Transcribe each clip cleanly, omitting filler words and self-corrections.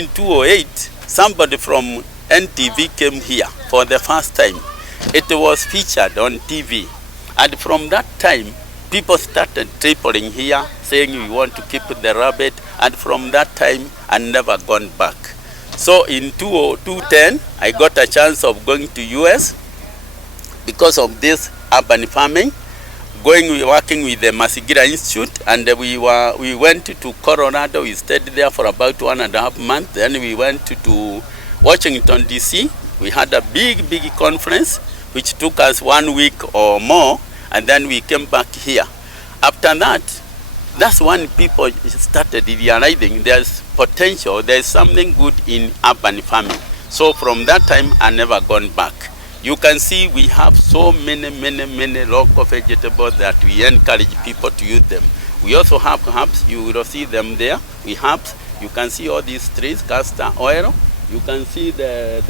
In 2008, somebody from NTV came here for the first time. It was featured on TV. And from that time, people started tripling here, saying we want to keep the rabbit. And from that time, I never gone back. So in 2010, I got a chance of going to US because of this urban farming, working with the Wachira Institute, and we went to Colorado. We stayed there for about 1.5 months. Then we went to Washington, D.C. We had a big conference, which took us 1 week or more, and then we came back here. After that, that's when people started realizing there's potential, there's something good in urban farming. So from that time, I never gone back. You can see we have so many local vegetables that we encourage people to use them. We also have herbs. You will see them there. We have. You can see all these trees, castor oil. You can see the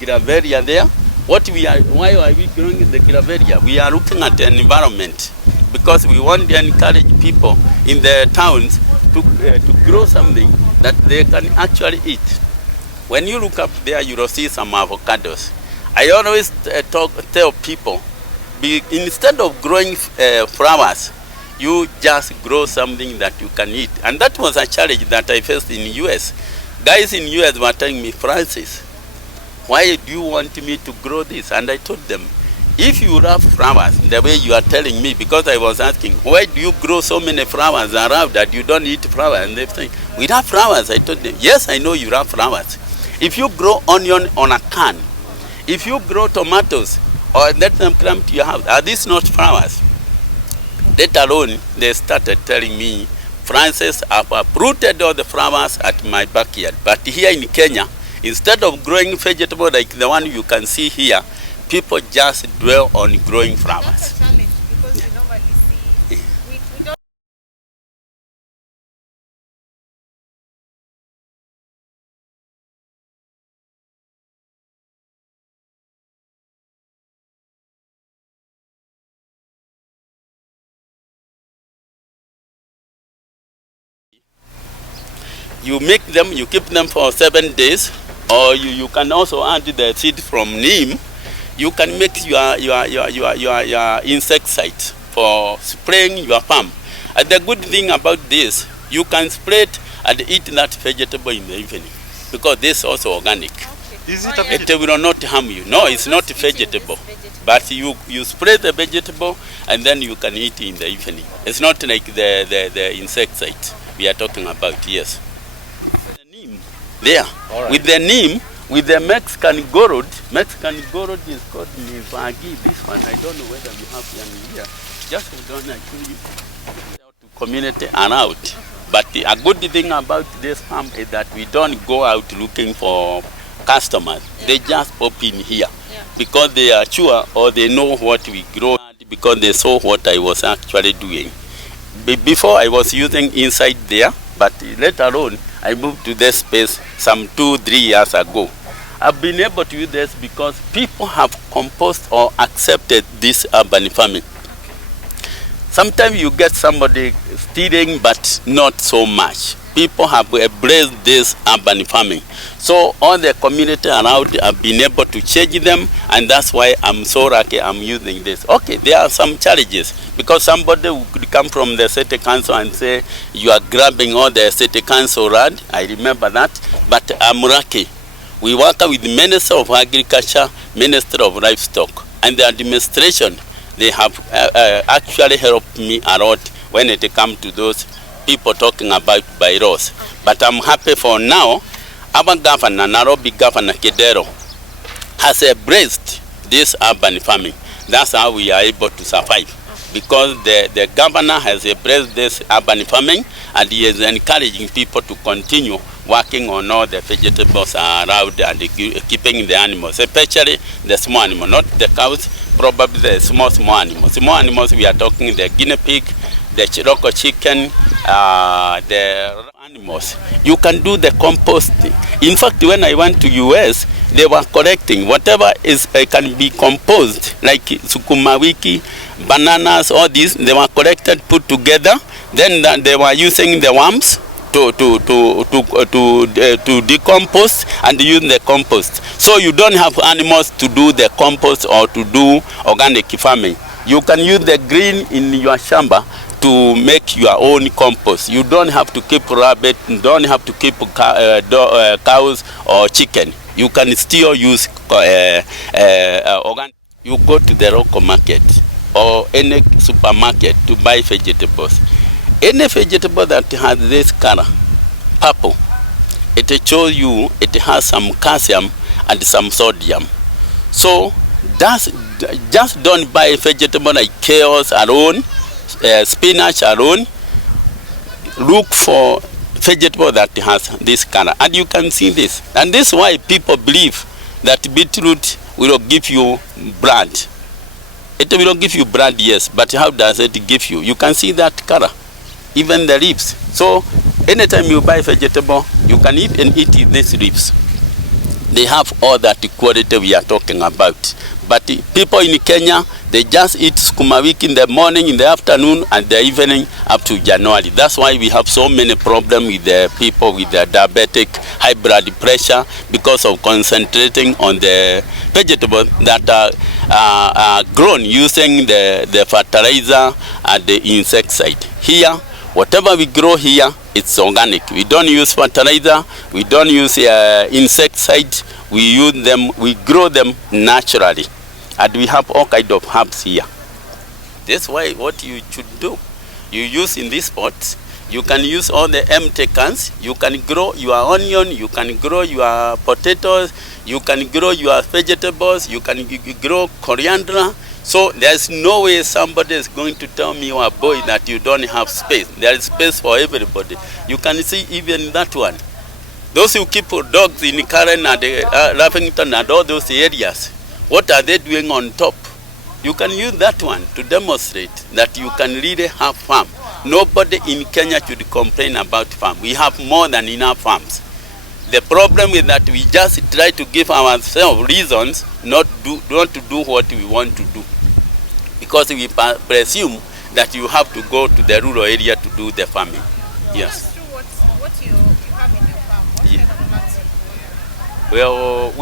gravelia there. Why are we growing the gravelia? We are looking at the environment because we want to encourage people in the towns to grow something that they can actually eat. When you look up there, you will see some avocados. I always tell people, instead of growing flowers, you just grow something that you can eat. And that was a challenge that I faced in the US. Guys in the US were telling me, Francis, why do you want me to grow this? And I told them, if you love flowers the way you are telling me, because I was asking, why do you grow so many flowers around that you don't eat flowers? And they say, we love flowers. I told them, yes, I know you love flowers. If you grow onion on a can, if you grow tomatoes, or let them come to your house, are these not flowers? Let alone, they started telling me, Francis, I've uprooted all the flowers at my backyard. But here in Kenya, instead of growing vegetables like the one you can see here, people just dwell on growing flowers. That's a challenge because we normally see, we don't. You make them, you keep them for 7 days, or you can also add the seed from neem. You can make your insecticide for spraying your farm. And the good thing about this, you can spray it and eat that vegetable in the evening, because this is also organic. Okay. Is it It will not harm you. No, it's not vegetable. But you spray the vegetable and then you can eat in the evening. It's not like the insecticide we are talking about, yes. The neem there. Right. With the neem, with the Mexican gorod is called Nivagi. This one, I don't know whether you have one here. Just hold on, actually, to community around. But a good thing about this farm is that we don't go out looking for customers. Yeah. They just pop in here because they are sure or they know what we grow, because they saw what I was actually doing. Before I was using inside there, but later on I moved to this space some 2-3 years ago. I've been able to use this because people have composed or accepted this urban farming. Sometimes you get somebody stealing, but not so much. People have embraced this urban farming. So all the community around have been able to change them, and that's why I'm so lucky I'm using this. Okay, there are some challenges, because somebody could come from the city council and say, you are grabbing all the city council land. I remember that, but I'm lucky. We work with the Minister of Agriculture, Minister of Livestock, and the administration. They have actually helped me a lot when it comes to those people talking about bylaws. But I'm happy for now. Our governor, Nairobi Governor Kedero, has embraced this urban farming. That's how we are able to survive. Because the governor has embraced this urban farming, and he is encouraging people to continue working on all the vegetables around and keeping the animals, especially the small animals, not the cows, probably the small animals. Small animals, we are talking the guinea pig, the Chiroko chicken, the animals. You can do the composting. In fact, when I went to US, they were collecting whatever is can be composed, like sukuma wiki, bananas, all these. They were collected, put together. Then they were using the worms to decompose and use the compost. So you don't have animals to do the compost or to do organic farming. You can use the green in your shamba to make your own compost. You don't have to keep rabbit, you don't have to keep cows or chicken. You can still use organic. You go to the local market or any supermarket to buy vegetables. Any vegetable that has this color, purple, it shows you it has some calcium and some sodium. So just don't buy a vegetable like kales alone, spinach alone. Look for vegetable that has this color, and you can see this. And this is why people believe that beetroot will give you blood. It will give you blood, yes, but how does it give you? You can see that color, even the leaves. So anytime you buy vegetable, you can even eat these leaves. They have all that quality we are talking about. But people in Kenya, they just eat sukuma wiki in the morning, in the afternoon, and the evening up to January. That's why we have so many problems with the people with the diabetic, high blood pressure, because of concentrating on the vegetables that are grown using the fertilizer and the insecticide. Here, whatever we grow here, it's organic. We don't use fertilizer, we don't use insecticide, we grow them naturally. And we have all kinds of herbs here. That's why what you should do, you use in this pot, you can use all the empty cans, you can grow your onion, you can grow your potatoes, you can grow your vegetables, you can grow coriander. So there's no way somebody is going to tell me, oh boy, that you don't have space. There is space for everybody. You can see even that one. Those who keep dogs in Karen and Lavington and all those areas, what are they doing on top? You can use that one to demonstrate that you can really have farm. Nobody in Kenya should complain about farm. We have more than enough farms. The problem is that we just try to give ourselves reasons not to do what we want to do. Because we presume that you have to go to the rural area to do the farming. Yes. What you have in your farm? What kind of plants you grow? Well,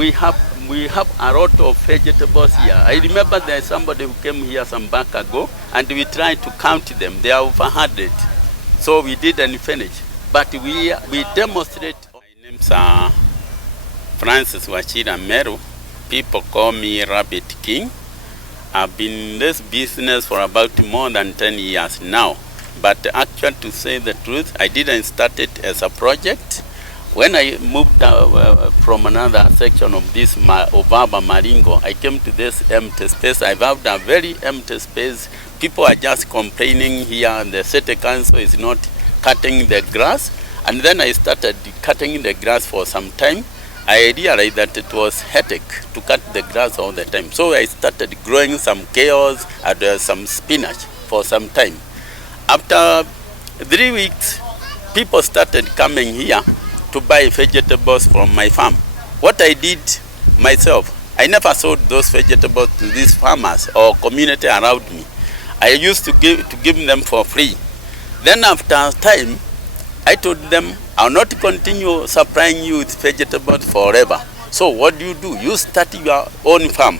we have a lot of vegetables here. I remember there's somebody who came here some back ago, and we tried to count them. They are over 100. So we didn't finish. But we demonstrate. My name's Francis Wachira Meru. People call me Rabbit King. I've been in this business for about more than 10 years now. But actually, to say the truth, I didn't start it as a project. When I moved from another section of this Obaba Maringo, I came to this empty space. I found a very empty space. People are just complaining here. The city council is not cutting the grass. And then I started cutting the grass for some time. I realized that it was headache to cut the grass all the time. So I started growing some kales and some spinach for some time. After 3 weeks, people started coming here to buy vegetables from my farm. What I did myself, I never sold those vegetables to these farmers or community around me. I used to give them for free. Then after a time, I told them, I'll not continue supplying you with vegetables forever. So what do? You start your own farm.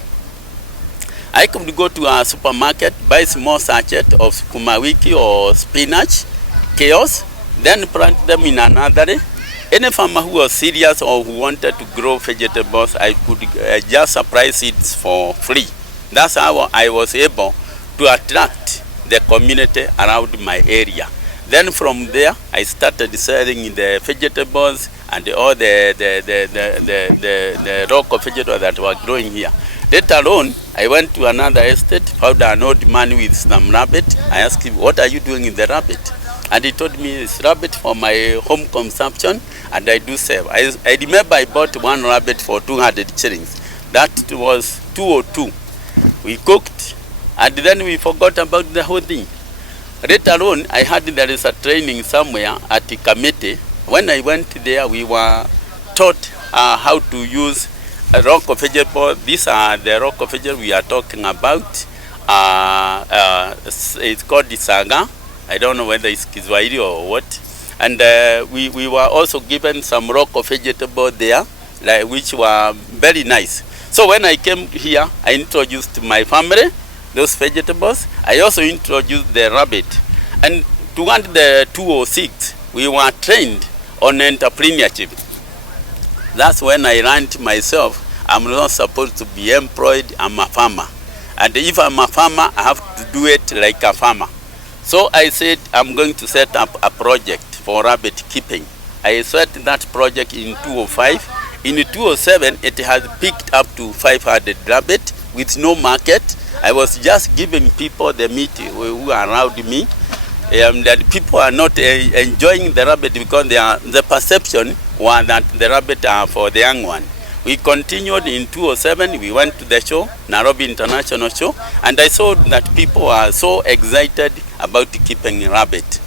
I could go to a supermarket, buy small sachet of sukuma wiki or spinach, kales, then plant them in another. Any farmer who was serious or who wanted to grow vegetables, I could just supply seeds for free. That's how I was able to attract the community around my area. Then from there, I started selling the vegetables and all the local vegetables that were growing here. Later on, I went to another estate, found an old man with some rabbit. I asked him, what are you doing with the rabbit? And he told me, it's rabbit for my home consumption, and I do sell. I remember I bought one rabbit for 200 shillings. That was 202. We cooked, and then we forgot about the whole thing. Later on, I heard there is a training somewhere at the committee. When I went there, we were taught how to use a rock of vegetable. These are the rock of vegetable we are talking about. It's called the saga. I don't know whether it's Kiswahili or what. And we were also given some rock vegetables there, like, which were very nice. So when I came here, I introduced my family, those vegetables. I also introduced the rabbit. And toward the 206, we were trained on entrepreneurship. That's when I learned myself, I'm not supposed to be employed, I'm a farmer. And if I'm a farmer, I have to do it like a farmer. So I said, I'm going to set up a project for rabbit keeping. I set that project in 205. In 207, it has picked up to 500 rabbit with no market. I was just giving people the meat who are around me. That people are not enjoying the rabbit because the perception was that the rabbit are for the young one. We continued in 207. We went to the show, Nairobi International Show, and I saw that people are so excited about keeping rabbit.